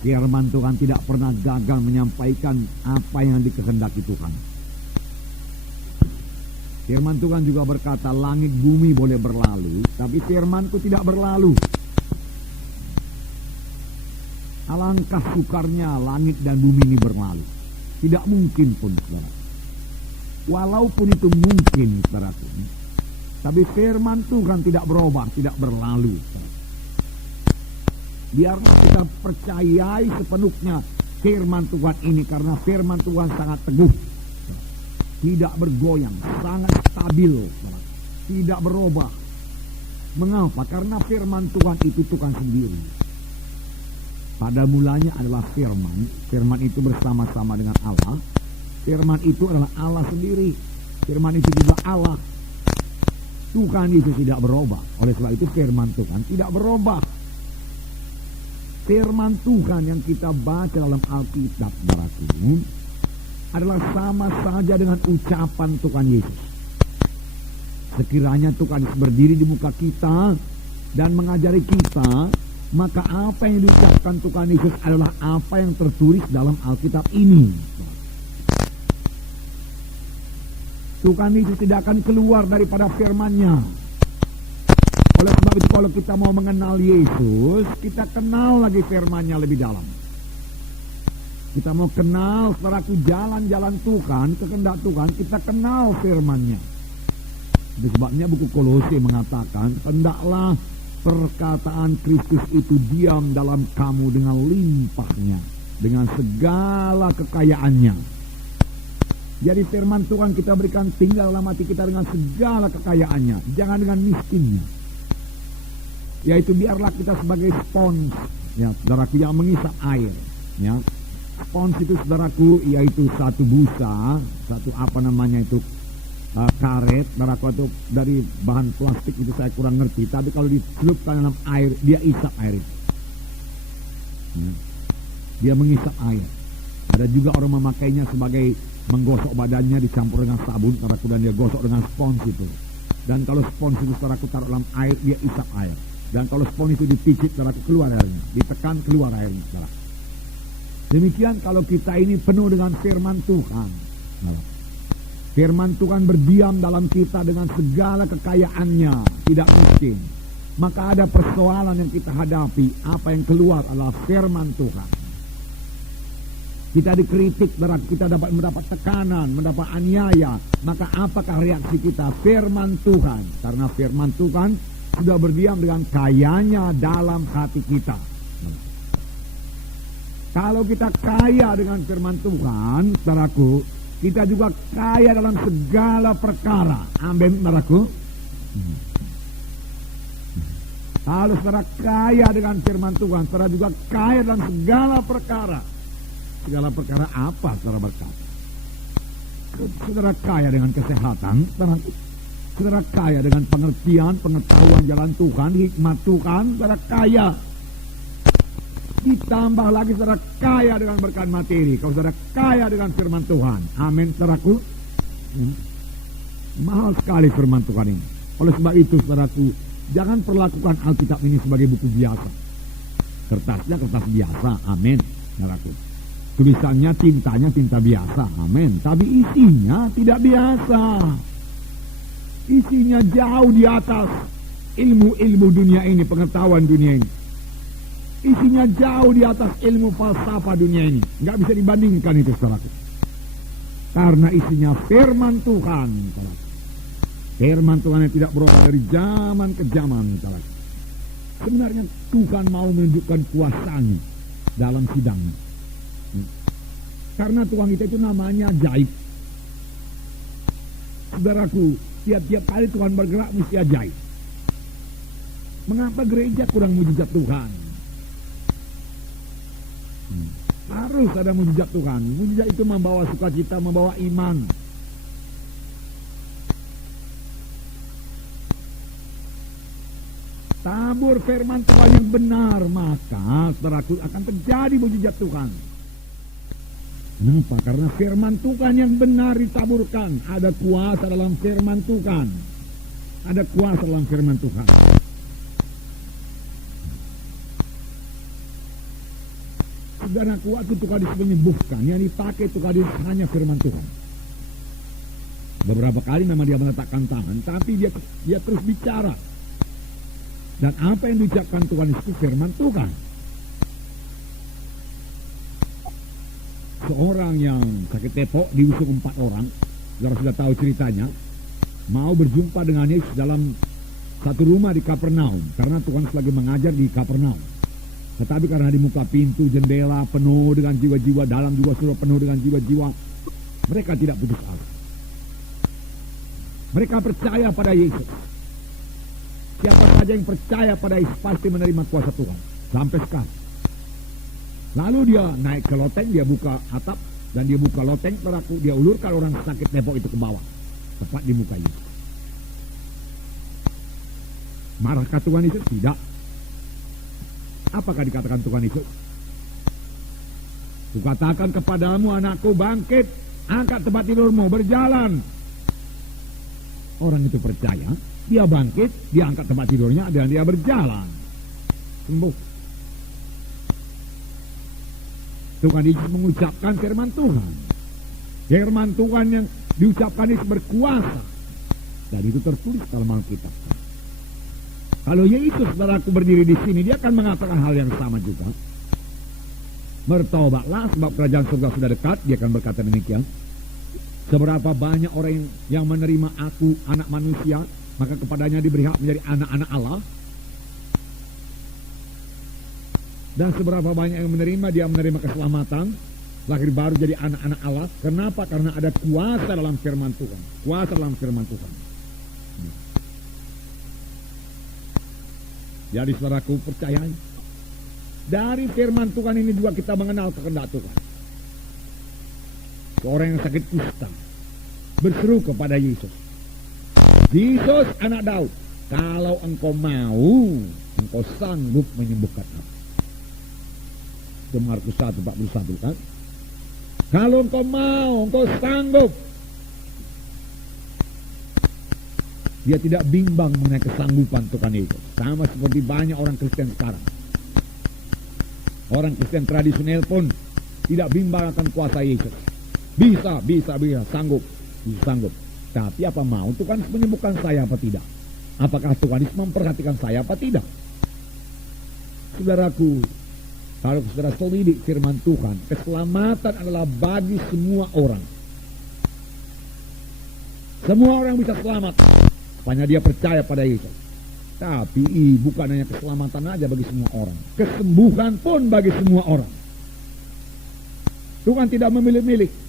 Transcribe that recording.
Firman Tuhan tidak pernah gagal menyampaikan apa yang dikehendaki Tuhan. Firman Tuhan juga berkata, langit bumi boleh berlalu, tapi firman-Ku tidak berlalu. Alangkah sukarnya langit dan bumi ini berlalu. Tidak mungkin pun, saudara. Walaupun itu mungkin, saudara, tapi firman Tuhan tidak berubah, tidak berlalu. Biarlah kita percayai sepenuhnya firman Tuhan ini, karena firman Tuhan sangat teguh, tidak bergoyang, sangat stabil, tidak berubah. Mengapa? Karena firman Tuhan itu Tuhan sendiri. Pada mulanya adalah firman. Firman itu bersama-sama dengan Allah. Firman itu adalah Allah sendiri. Firman itu juga Allah. Tuhan itu tidak berubah. Oleh sebab itu firman Tuhan tidak berubah. Firman Tuhan yang kita baca dalam Alkitab, saudaraku, adalah sama saja dengan ucapan Tuhan Yesus. Sekiranya Tuhan Yesus berdiri di muka kita dan mengajari kita, maka apa yang diucapkan Tuhan Yesus adalah apa yang tertulis dalam Alkitab ini. Tuhan Yesus tidak akan keluar daripada firman-Nya. Oleh sebab itu kalau kita mau mengenal Yesus, kita kenal lagi firman-Nya lebih dalam. Kita mau kenal saudaraku jalan-jalan Tuhan, kehendak Tuhan, kita kenal firman-Nya. Sebabnya buku Kolose mengatakan, hendaklah perkataan Kristus itu diam dalam kamu dengan limpahnya, dengan segala kekayaannya. Jadi firman Tuhan kita berikan tinggal dalam hati kita dengan segala kekayaannya, jangan dengan miskinnya. Yaitu biarlah kita sebagai spons, ya saudaraku, yang mengisap air, ya. Spons itu saudaraku yaitu satu busa, satu karet, saudaraku, atau dari bahan plastik itu saya kurang ngerti, tapi kalau dicelupkan dalam air dia isap air itu, ya. Dia mengisap air. Ada juga orang memakainya sebagai menggosok badannya dicampur dengan sabun, saudaraku, dan dia gosok dengan spons itu. Dan kalau spons itu saudaraku taruh dalam air, dia isap air. Dan kalau spons itu dipicit, saudaraku, keluar airnya, ditekan keluar airnya, saudara. Demikian kalau kita ini penuh dengan firman Tuhan, saudara. Firman Tuhan berdiam dalam kita dengan segala kekayaannya, tidak miskin. Maka ada persoalan yang kita hadapi, apa yang keluar adalah firman Tuhan. Kita dikritik, kita dapat mendapat tekanan, mendapat aniaya. Maka apakah reaksi kita? Firman Tuhan. Karena firman Tuhan sudah berdiam dengan kayanya dalam hati kita. Kalau kita kaya dengan firman Tuhan, saudaraku, kita juga kaya dalam segala perkara. Amin, saudaraku. Kalau saudara kaya dengan firman Tuhan, saudara juga kaya dalam segala perkara. Segala perkara apa, saudara berkata? Saudara kaya dengan kesehatan, saudara kaya dengan pengertian, pengetahuan jalan Tuhan, hikmat Tuhan, saudara kaya. Ditambah lagi saudara kaya dengan berkat materi, kalau saudara kaya dengan firman Tuhan. Amin, saudaraku. Mahal sekali firman Tuhan ini. Oleh sebab itu, saudaraku, jangan perlakukan Alkitab ini sebagai buku biasa. Kertasnya kertas biasa, amin, saudaraku. Tulisannya, tintanya tinta biasa, amin. Tapi isinya tidak biasa. Isinya jauh di atas ilmu-ilmu dunia ini, pengetahuan dunia ini. Isinya jauh di atas ilmu falsafah dunia ini. Nggak bisa dibandingkan itu, saudaraku. Karena isinya firman Tuhan, saudaraku. Firman Tuhan yang tidak berubah dari zaman ke zaman, saudaraku. Sebenarnya Tuhan mau menunjukkan kuasanya dalam sidangnya. Karena Tuhan kita itu namanya ajaib. Saudaraku, tiap-tiap kali Tuhan bergerak mesti ajaib. Mengapa gereja kurang mujizat Tuhan? Harus ada mujizat Tuhan. Mujizat itu membawa sukacita, membawa iman. Tabur firman Tuhan yang benar, maka saudaraku akan terjadi mujizat Tuhan. Kenapa? Karena firman Tuhan yang benar ditaburkan. Ada kuasa dalam firman Tuhan. Ada kuasa dalam firman Tuhan. saudaraku, waktu Tuhan Yesus menyembuhkan, yang dipakai Tuhan Yesus hanya firman Tuhan. Beberapa kali memang dia meletakkan tangan, tapi dia terus bicara. Dan apa yang diucapkan Tuhan itu firman Tuhan. Seorang yang sakit tepok diusung 4 orang, saudara sudah tahu ceritanya, mau berjumpa dengan Yesus dalam satu rumah di Kapernaum, karena Tuhan lagi mengajar di Kapernaum. Tetapi karena di muka pintu jendela penuh dengan jiwa-jiwa, dalam juga sudah penuh dengan jiwa-jiwa, mereka tidak putus asa. Mereka percaya pada Yesus. Siapa saja yang percaya pada Yesus pasti menerima kuasa Tuhan. Sampai sekarang. Lalu dia naik ke loteng, dia buka atap, dan dia buka loteng, dia ulurkan orang sakit tepok itu ke bawah. Tepat di muka Yesus. Marahkah Tuhan Yesus? Tidak. Apakah dikatakan Tuhan Yesus? Kukatakan kepadamu, anakku, bangkit, angkat tempat tidurmu, berjalan. Orang itu percaya, dia bangkit, dia angkat tempat tidurnya, dan dia berjalan. Sembuh. Tuhan Yesus mengucapkan firman Tuhan. Firman Tuhan yang diucapkan itu berkuasa. Dan itu tertulis dalam Alkitab. Kalau Yesus, saudaraku, berdiri di sini, dia akan mengatakan hal yang sama juga. Bertobatlah sebab kerajaan surga sudah dekat. Dia akan berkata demikian. Seberapa banyak orang yang menerima aku, anak manusia, maka kepadanya diberi hak menjadi anak-anak Allah. Dan seberapa banyak yang menerima, dia menerima keselamatan, lahir baru jadi anak-anak Allah. Kenapa? Karena ada kuasa dalam firman Tuhan. Kuasa dalam firman Tuhan. Jadi saudaraku, percayai. Dari firman Tuhan ini juga kita mengenal kehendak Tuhan. Seorang yang sakit kusta berseru kepada Yesus. Yesus, anak Daud, kalau engkau mau, engkau sanggup menyembuhkan aku. Itu Markus 1:41 kan? Kalau engkau mau, engkau sanggup. Dia tidak bimbang mengenai kesanggupan Tuhan Yesus. Sama seperti banyak orang Kristen sekarang. Orang Kristen tradisional pun tidak bimbang akan kuasa Yesus. Bisa, sanggup. Tapi apa mau Tuhan menyembuhkan saya apa tidak? Apakah Tuhan Yesus memperhatikan saya apa tidak? Saudaraku, kalau saudara selidik firman Tuhan, keselamatan adalah bagi semua orang. Semua orang bisa selamat, hanya dia percaya pada Yesus. Tapi bukan hanya keselamatan aja bagi semua orang, kesembuhan pun bagi semua orang. Tuhan tidak memilih-milih.